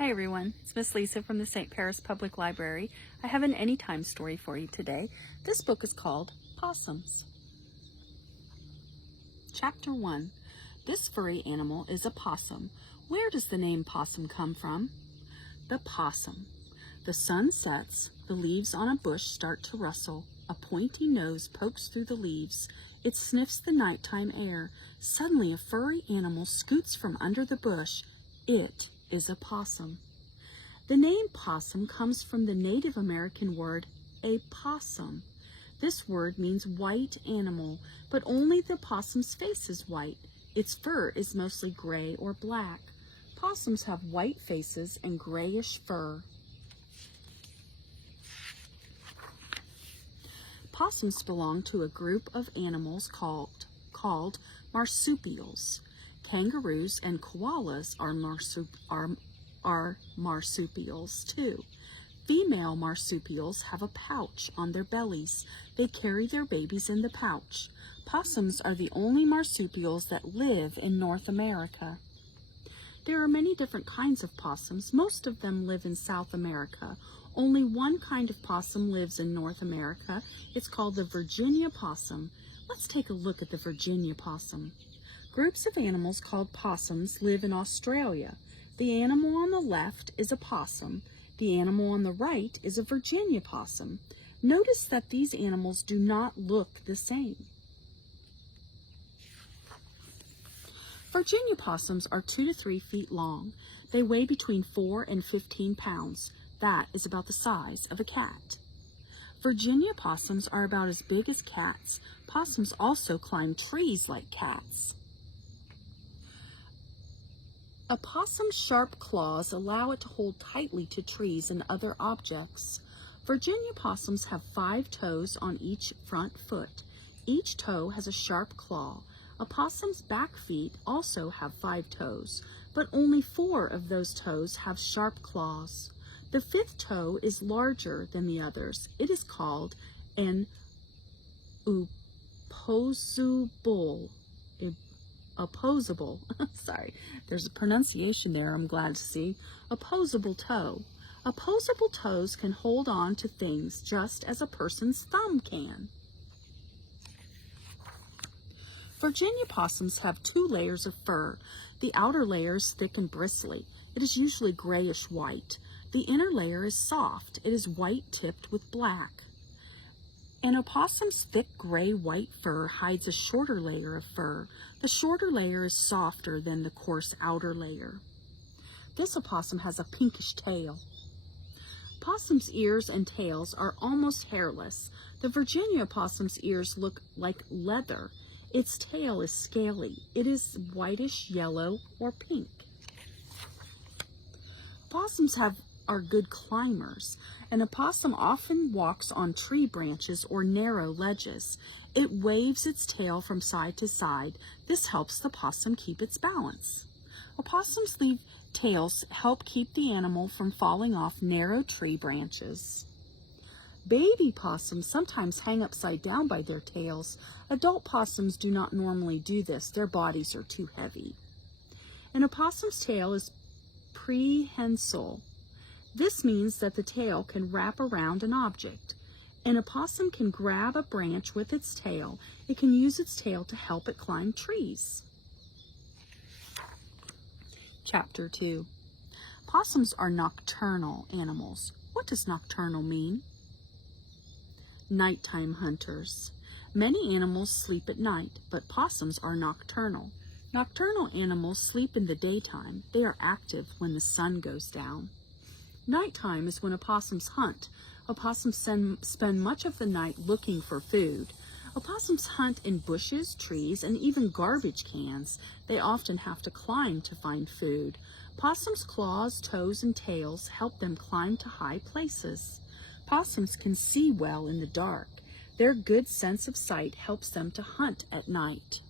Hi everyone, it's Miss Lisa from the St. Paris Public Library. I have an anytime story for you today. This book is called Possums. Chapter 1. This furry animal is a possum. Where does the name possum come from? The possum. The sun sets, the leaves on a bush start to rustle. A pointy nose pokes through the leaves. It sniffs the nighttime air. Suddenly a furry animal scoots from under the bush. It is a possum. The name possum comes from the Native American word a possum. This word means white animal, but only the possum's face is white. Its fur is mostly gray or black. Possums have white faces and grayish fur. Possums belong to a group of animals called marsupials. Kangaroos and koalas are marsupials too. Female marsupials have a pouch on their bellies. They carry their babies in the pouch. Possums are the only marsupials that live in North America. There are many different kinds of possums. Most of them live in South America. Only one kind of possum lives in North America. It's called the Virginia Possum. Let's take a look at the Virginia Possum. Groups of animals called possums live in Australia. The animal on the left is a possum. The animal on the right is a Virginia possum. Notice that these animals do not look the same. Virginia possums are 2 to 3 feet long. They weigh between 4 and 15 pounds. That is about the size of a cat. Virginia possums are about as big as cats. Possums also climb trees like cats. A possum's sharp claws allow it to hold tightly to trees and other objects. Virginia possums have 5 toes on each front foot. Each toe has a sharp claw. A possum's back feet also have 5 toes, but only 4 of those toes have sharp claws. The 5th toe is larger than the others. It is called an opposable, sorry, there's a pronunciation there I'm glad to see, opposable toe. Opposable toes can hold on to things just as a person's thumb can. Virginia possums have 2 layers of fur. The outer layer is thick and bristly. It is usually grayish white. The inner layer is soft. It is white tipped with black. An opossum's thick gray-white fur hides a shorter layer of fur. The shorter layer is softer than the coarse outer layer. This opossum has a pinkish tail. Possum's ears and tails are almost hairless. The Virginia opossum's ears look like leather. Its tail is scaly. It is whitish yellow or pink. Opossums are good climbers. An opossum often walks on tree branches or narrow ledges. It waves its tail from side to side. This helps the possum keep its balance. Opossums' tails help keep the animal from falling off narrow tree branches. Baby possums sometimes hang upside down by their tails. Adult possums do not normally do this. Their bodies are too heavy. An opossum's tail is prehensile. This means that the tail can wrap around an object. An opossum can grab a branch with its tail. It can use its tail to help it climb trees. Chapter 2. Possums are nocturnal animals. What does nocturnal mean? Nighttime hunters. Many animals sleep at night, but possums are nocturnal. Nocturnal animals sleep in the daytime. They are active when the sun goes down. Nighttime is when opossums hunt. Opossums spend much of the night looking for food. Opossums hunt in bushes, trees, and even garbage cans. They often have to climb to find food. Possums' claws, toes, and tails help them climb to high places. Possums can see well in the dark. Their good sense of sight helps them to hunt at night.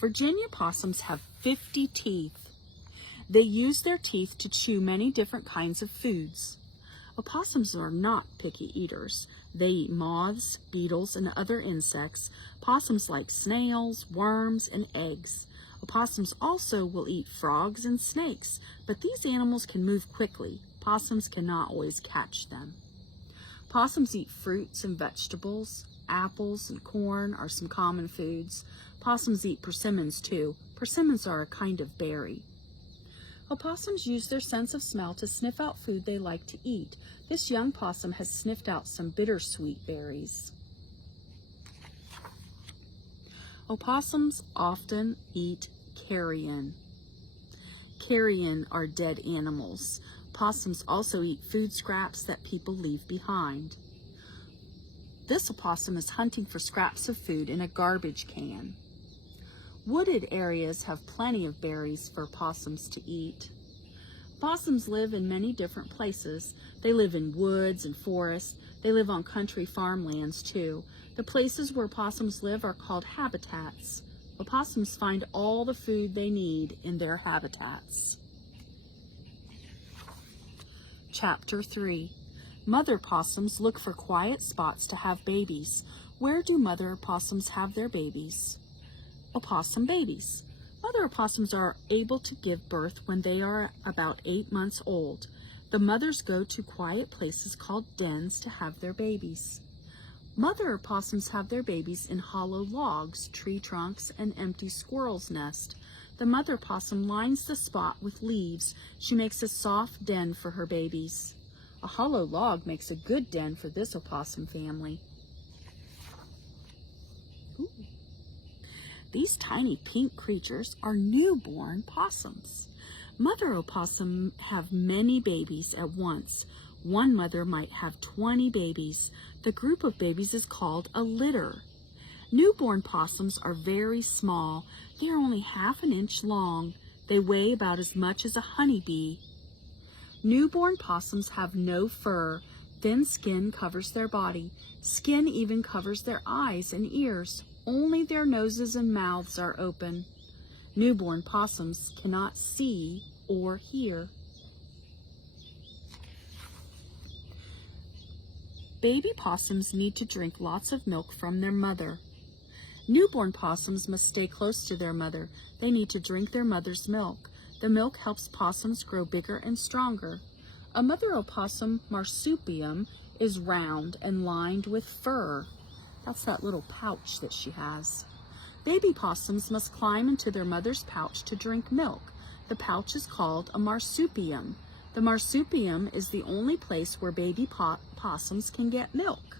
Virginia possums have 50 teeth. They use their teeth to chew many different kinds of foods. Opossums are not picky eaters. They eat moths, beetles, and other insects. Possums like snails, worms, and eggs. Opossums also will eat frogs and snakes, but these animals can move quickly. Possums cannot always catch them. Possums eat fruits and vegetables. Apples and corn are some common foods. Possums eat persimmons too. Persimmons are a kind of berry. Opossums use their sense of smell to sniff out food they like to eat. This young possum has sniffed out some bittersweet berries. Opossums often eat carrion. Carrion are dead animals. Possums also eat food scraps that people leave behind. This opossum is hunting for scraps of food in a garbage can. Wooded areas have plenty of berries for possums to eat. Possums live in many different places. They live in woods and forests. They live on country farmlands too. The places where possums live are called habitats. Opossums find all the food they need in their habitats. Chapter 3. Mother possums look for quiet spots to have babies. Where do mother possums have their babies? Opossum babies. Mother opossums are able to give birth when they are about 8 months old. The mothers go to quiet places called dens to have their babies. Mother opossums have their babies in hollow logs, tree trunks, and empty squirrel's nest. The mother possum lines the spot with leaves. She makes a soft den for her babies. A hollow log makes a good den for this opossum family. Ooh. These tiny pink creatures are newborn possums. Mother opossum have many babies at once. One mother might have 20 babies. The group of babies is called a litter. Newborn possums are very small. They are only half an inch long. They weigh about as much as a honeybee. Newborn possums have no fur. Thin skin covers their body. Skin even covers their eyes and ears. Only their noses and mouths are open. Newborn possums cannot see or hear. Baby possums need to drink lots of milk from their mother. Newborn possums must stay close to their mother. They need to drink their mother's milk. The milk helps possums grow bigger and stronger. A mother opossum marsupium is round and lined with fur. That's that little pouch that she has. Baby possums must climb into their mother's pouch to drink milk. The pouch is called a marsupium. The marsupium is the only place where baby possums can get milk.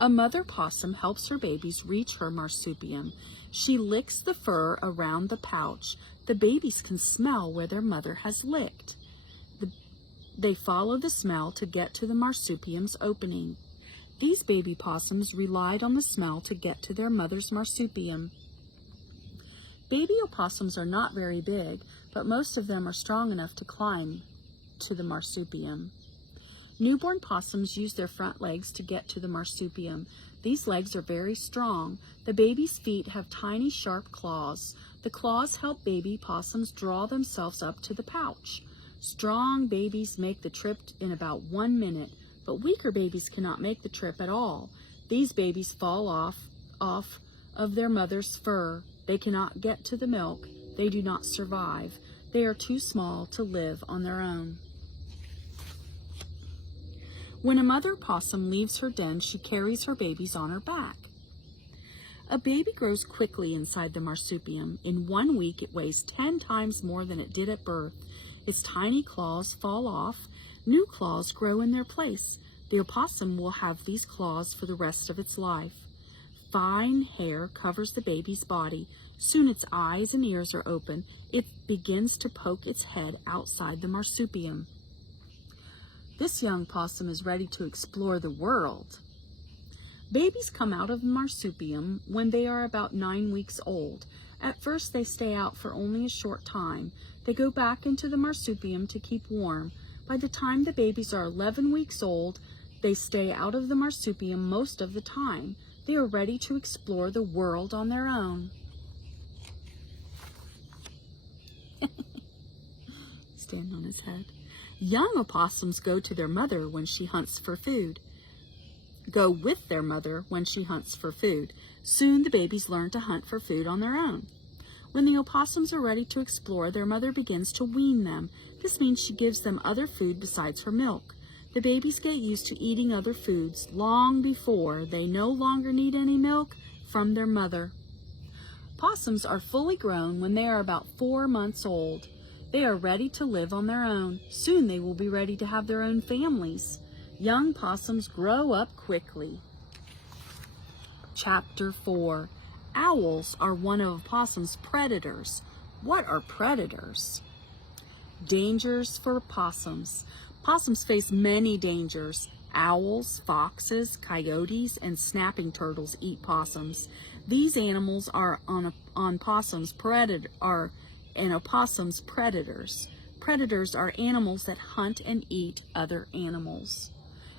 A mother possum helps her babies reach her marsupium. She licks the fur around the pouch. The babies can smell where their mother has licked. They follow the smell to get to the marsupium's opening. These baby possums relied on the smell to get to their mother's marsupium. Baby opossums are not very big, but most of them are strong enough to climb to the marsupium. Newborn possums use their front legs to get to the marsupium. These legs are very strong. The baby's feet have tiny sharp claws. The claws help baby possums draw themselves up to the pouch. Strong babies make the trip in about 1 minute, but weaker babies cannot make the trip at all. These babies fall off of their mother's fur. They cannot get to the milk. They do not survive. They are too small to live on their own. When a mother possum leaves her den, she carries her babies on her back. A baby grows quickly inside the marsupium. In 1 week, it weighs 10 times more than it did at birth. Its tiny claws fall off. New claws grow in their place. The opossum will have these claws for the rest of its life. Fine hair covers the baby's body. Soon its eyes and ears are open. It begins to poke its head outside the marsupium. This young possum is ready to explore the world. Babies come out of the marsupium when they are about 9 weeks old. At first, they stay out for only a short time. They go back into the marsupium to keep warm. By the time the babies are 11 weeks old, they stay out of the marsupium most of the time. They are ready to explore the world on their own. Stand on his head. Young opossums go to their mother when she hunts for food. go with their mother when she hunts for food. Soon the babies learn to hunt for food on their own. When the opossums are ready to explore, their mother begins to wean them. This means she gives them other food besides her milk. The babies get used to eating other foods long before they no longer need any milk from their mother. Possums are fully grown when they are about 4 months old. They are ready to live on their own. Soon they will be ready to have their own families. Young possums grow up quickly. Chapter 4. Owls are one of a possum's predators. What are predators? Dangers for possums. Possums face many dangers. Owls, foxes, coyotes, and snapping turtles eat possums. These animals are opossums predators. Predators are animals that hunt and eat other animals.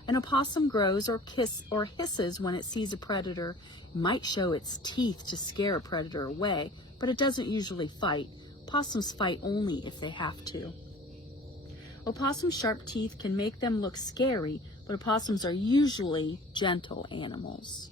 An opossum grows or hisses when it sees a predator. It might show its teeth to scare a predator away, but it doesn't usually fight. Possums fight only if they have to. Opossums' sharp teeth can make them look scary, but opossums are usually gentle animals.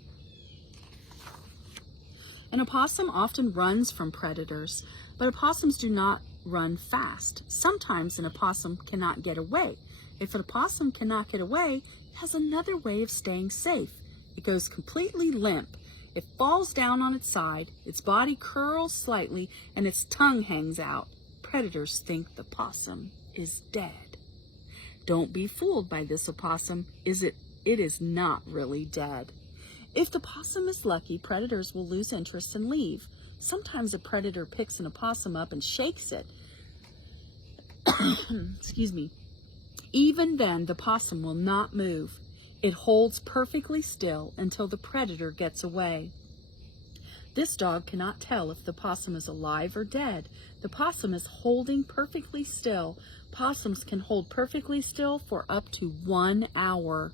An opossum often runs from predators, but opossums do not run fast. Sometimes an opossum cannot get away. If an opossum cannot get away, it has another way of staying safe. It goes completely limp. It falls down on its side, its body curls slightly, and its tongue hangs out. Predators think the possum is dead. Don't be fooled by this opossum. It is not really dead. If the possum is lucky, predators will lose interest and leave. Sometimes a predator picks an opossum up and shakes it. Excuse me. Even then, the possum will not move. It holds perfectly still until the predator gets away. This dog cannot tell if the possum is alive or dead. The possum is holding perfectly still. Possums can hold perfectly still for up to 1 hour.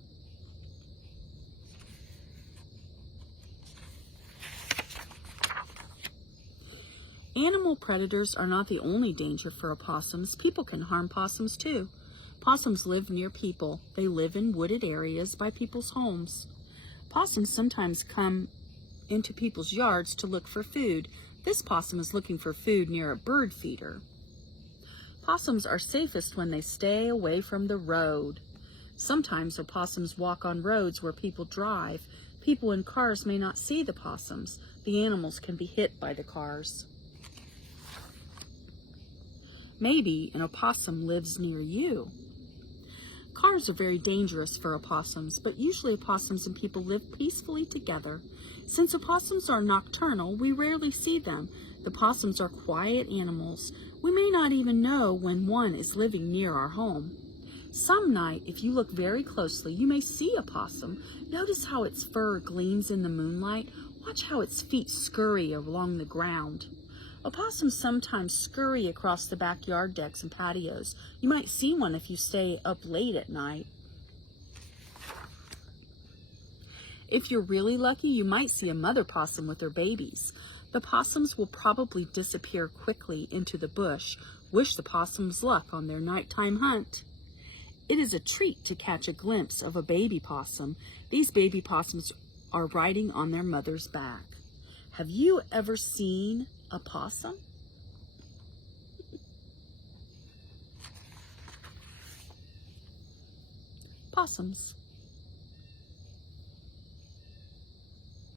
Animal predators are not the only danger for opossums. People can harm possums too. Possums live near people. They live in wooded areas by people's homes. Possums sometimes come into people's yards to look for food. This possum is looking for food near a bird feeder. Possums are safest when they stay away from the road. Sometimes opossums walk on roads where people drive. People in cars may not see the possums. The animals can be hit by the cars. Maybe an opossum lives near you. Cars are very dangerous for opossums, but usually opossums and people live peacefully together. Since opossums are nocturnal, we rarely see them. The possums are quiet animals. We may not even know when one is living near our home. Some night, if you look very closely, you may see a possum. Notice how its fur gleams in the moonlight. Watch how its feet scurry along the ground. Opossums sometimes scurry across the backyard decks and patios. You might see one if you stay up late at night. If you're really lucky, you might see a mother possum with her babies. The possums will probably disappear quickly into the bush. Wish the possums luck on their nighttime hunt. It is a treat to catch a glimpse of a baby possum. These baby possums are riding on their mother's back. Have you ever seen a possum? Possums.